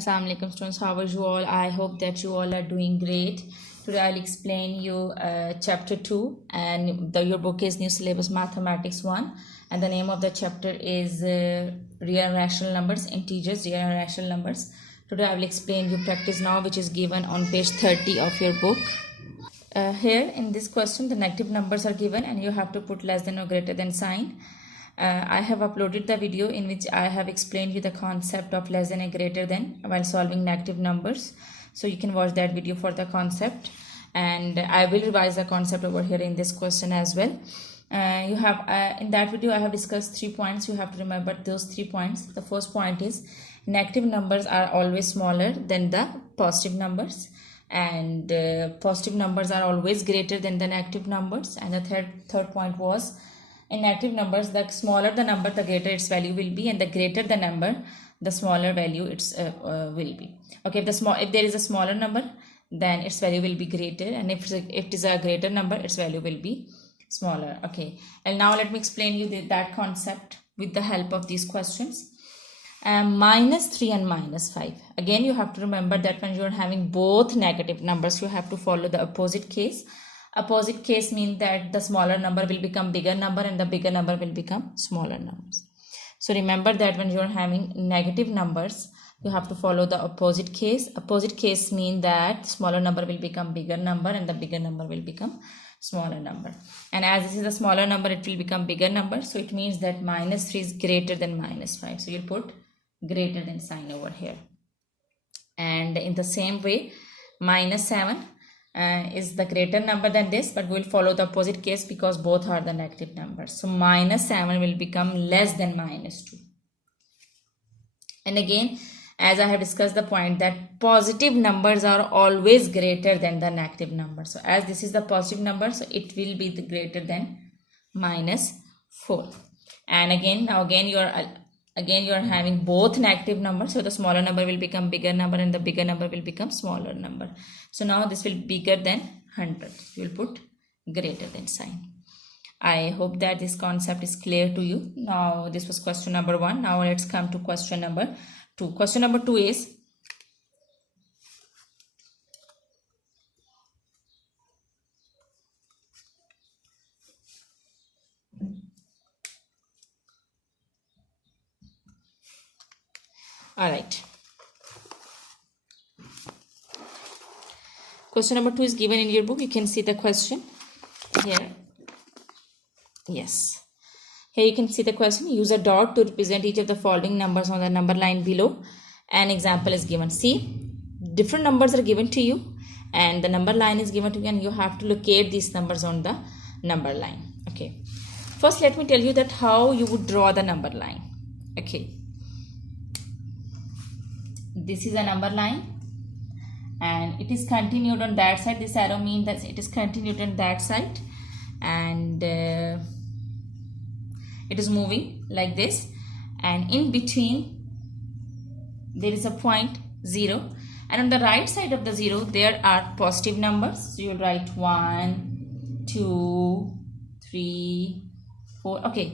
Assalamu alaikum students, how are you all? I hope that you all are doing great. Today I'll explain you chapter 2 and your book is New Syllabus Mathematics 1 and the name of the chapter is Real and Rational Numbers, Integers, Real and Rational Numbers. Today I will explain you practice now which is given on page 30 of your book. Here in this question the negative numbers are given and you have to put less than or greater than sign. I have uploaded the video in which I have explained you the concept of less than and greater than while solving negative numbers. So you can watch that video for the concept, and I will revise the concept over here in this question as well. You have in that video I have discussed 3 points. You have to remember those 3 points. The first point is negative numbers are always smaller than the positive numbers, and positive numbers are always greater than the negative numbers. And the third point was in negative numbers, the smaller the number, the greater its value will be, and the greater the number, the smaller value its will be. Okay, if there is a smaller number, then its value will be greater, and if it is a greater number, its value will be smaller. Okay, and now let me explain you that concept with the help of these questions. -3 and -5. Again, you have to remember that when you are having both negative numbers, you have to follow the opposite case. Opposite case means that the smaller number will become bigger number and the bigger number will become smaller numbers. So remember that when you are having negative numbers, you have to follow the opposite case. Opposite case means that smaller number will become bigger number and the bigger number will become smaller number. And as this is a smaller number, it will become bigger number. So it means that -3 is greater than -5. So you'll put greater than sign over here. And in the same way, -7 is the greater number than this, but we will follow the opposite case because both are the negative numbers. So -7 will become less than -2. And again, as I have discussed the point that positive numbers are always greater than the negative number. So as this is the positive number, so it will be the greater than -4. And again you are having both negative numbers, so the smaller number will become bigger number and the bigger number will become smaller number. So now this will be bigger than 100. You will put greater than sign. I hope that this concept is clear to you. Now this was question number 1. Now let's come to question number 2. Question number 2 is alright. Question number 2 is given in your book. You can see the question here. Yes. Here you can see the question. Use a dot to represent each of the following numbers on the number line below. An example is given. See, different numbers are given to you and the number line is given to you, and you have to locate these numbers on the number line. Okay. First, let me tell you that how you would draw the number line. Okay. This is a number line and it is continued on that side. This arrow means that it is continued on that side, and it is moving like this, and in between there is a point 0, and on the right side of the 0 there are positive numbers. So you will write 1, 2, 3, 4. Okay.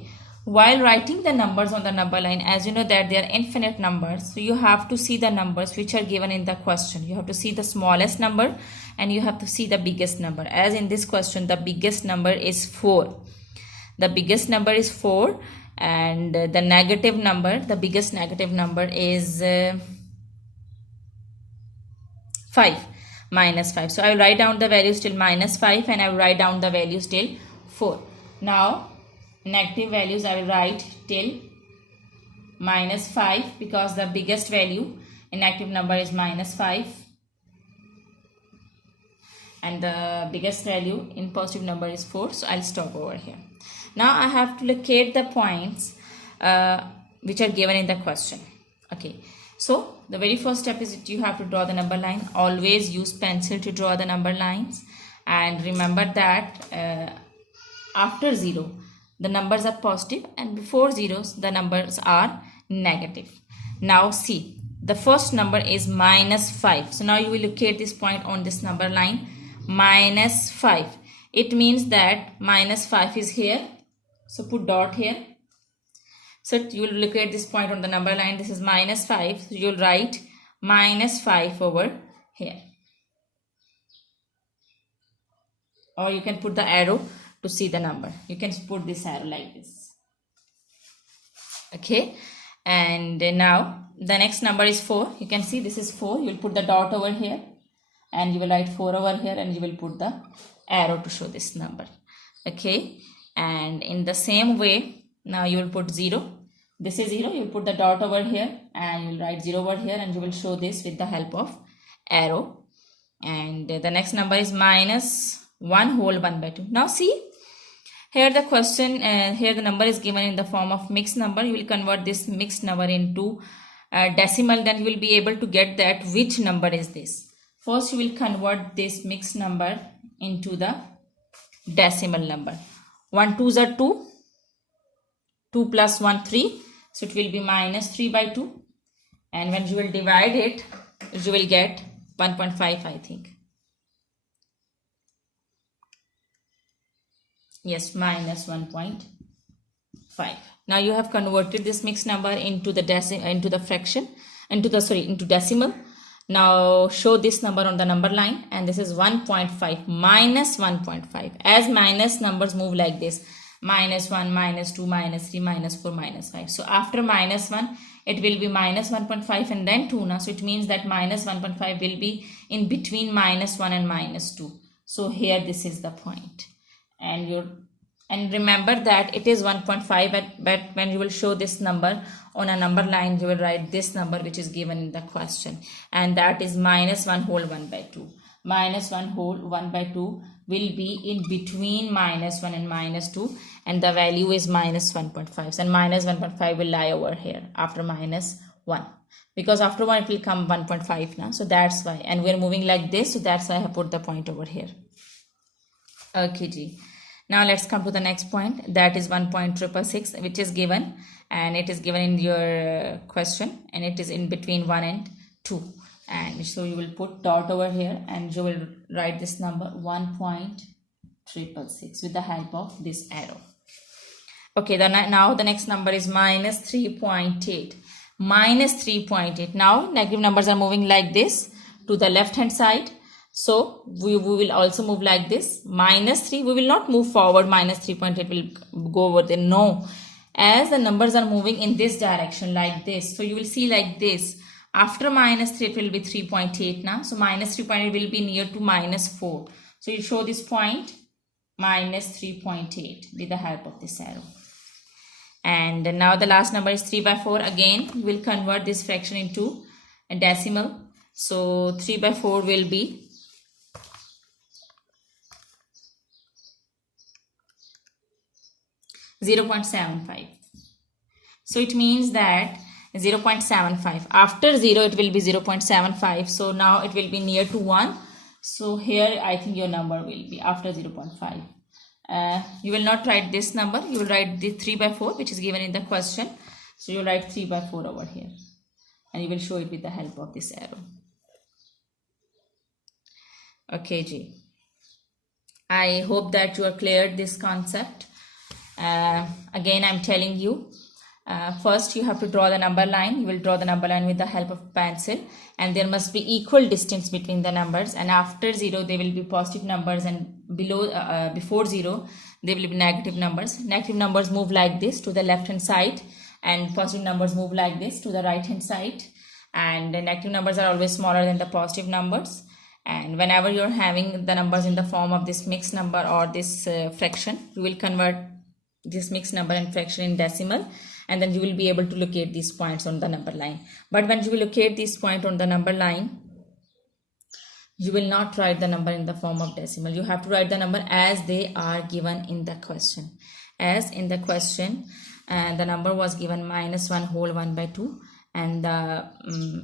While writing the numbers on the number line, as you know that they are infinite numbers, so you have to see the numbers which are given in the question. You have to see the smallest number and you have to see the biggest number. As in this question, the biggest number is 4. The biggest number is 4, and the negative number, the biggest negative number is 5, -5. So I will write down the values till -5 and I will write down the values till 4. Now negative values I will write till -5 because the biggest value in negative number is -5 and the biggest value in positive number is 4. So I'll stop over here. Now I have to locate the points which are given in the question. Okay, so the very first step is that you have to draw the number line. Always use pencil to draw the number lines, and remember that after 0 the numbers are positive and before zeros the numbers are negative. Now see, the first number is -5. So now you will locate this point on this number line, -5. It means that -5 is here. So put dot here. So you will locate this point on the number line. This is -5. So you will write minus 5 over here. Or you can put the arrow to see the number. You can put this arrow like this. Okay, and now the next number is 4. You can see this is 4. You will put the dot over here and you will write 4 over here and you will put the arrow to show this number. Okay, and in the same way, now you will put 0. This is 0. You will put the dot over here and you will write 0 over here and you will show this with the help of arrow. And the next number is minus 1 whole 1 by 2. Now see, here the question, here the number is given in the form of mixed number. You will convert this mixed number into decimal, then you will be able to get that which number is this. First you will convert this mixed number into the decimal number. 1 2s are 2, 2 plus 1 3, so it will be minus 3 by 2, and when you will divide it, you will get 1.5, I think. Yes, minus 1.5. Now you have converted this mixed number into the decimal. Now show this number on the number line, and this is 1.5 minus 1.5. As minus numbers move like this, minus 1, minus 2, minus 3, minus 4, minus 5. So after minus 1, it will be minus 1.5 and then 2 now. So it means that minus 1.5 will be in between minus 1 and minus 2. So here this is the point. And remember that it is 1.5, but when you will show this number on a number line, you will write this number which is given in the question, and that is minus 1 whole 1 by 2. Minus 1 whole 1 by 2 will be in between minus 1 and minus 2, and the value is minus 1.5, and minus 1.5 will lie over here after minus 1, because after 1 it will come 1.5 now. So that's why, and we are moving like this, so that's why I have put the point over here. Okay ji. Now let's come to the next point, that is 1.666, which is given, and it is given in your question, and it is in between 1 and 2, and so you will put dot over here and you will write this number 1.666 with the help of this arrow. Okay, now the next number is minus 3.8. Minus 3.8. Now negative numbers are moving like this to the left hand side. So we will also move like this. Minus 3, we will not move forward. Minus 3.8 will go over there. No. As the numbers are moving in this direction like this. So you will see like this. After minus 3, it will be 3.8 now. So minus 3.8 will be near to minus 4. So you show this point minus 3.8 with the help of this arrow. And now the last number is 3 by 4. Again, we will convert this fraction into a decimal. So 3 by 4 will be 0.75. So it means that 0.75. After 0 it will be 0.75. So now it will be near to 1. So here I think your number will be after 0.5. You will not write this number. You will write the 3 by 4 which is given in the question. So you will write 3 by 4 over here. And you will show it with the help of this arrow. Okay ji. I hope that you are cleared this concept. Again I'm telling you, first you have to draw the number line. You will draw the number line with the help of pencil, and there must be equal distance between the numbers, and after 0 they will be positive numbers, and below before 0 they will be negative numbers. Negative numbers move like this to the left hand side, and positive numbers move like this to the right hand side, and the negative numbers are always smaller than the positive numbers. And whenever you're having the numbers in the form of this mixed number or this fraction, you will convert this mixed number and fraction in decimal, and then you will be able to locate these points on the number line. But when you will locate this point on the number line, you will not write the number in the form of decimal. You have to write the number as they are given in the question. As in the question, the number was given minus 1 whole 1 by 2, and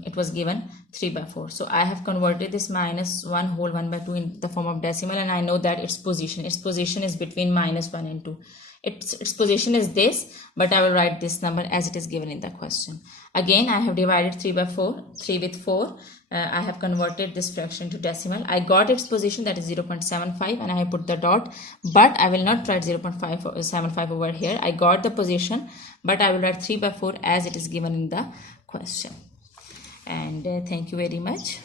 it was given 3 by 4. So I have converted this minus 1 whole 1 by 2 in the form of decimal, and I know that its position is between minus 1 and 2. Its position is this, but I will write this number as it is given in the question. Again, I have divided 3 by 4, 3 with 4. I have converted this fraction to decimal. I got its position, that is 0.75, and I have put the dot, but I will not write 0.75 over here. I got the position, but I will write 3 by 4 as it is given in the question. and thank you very much.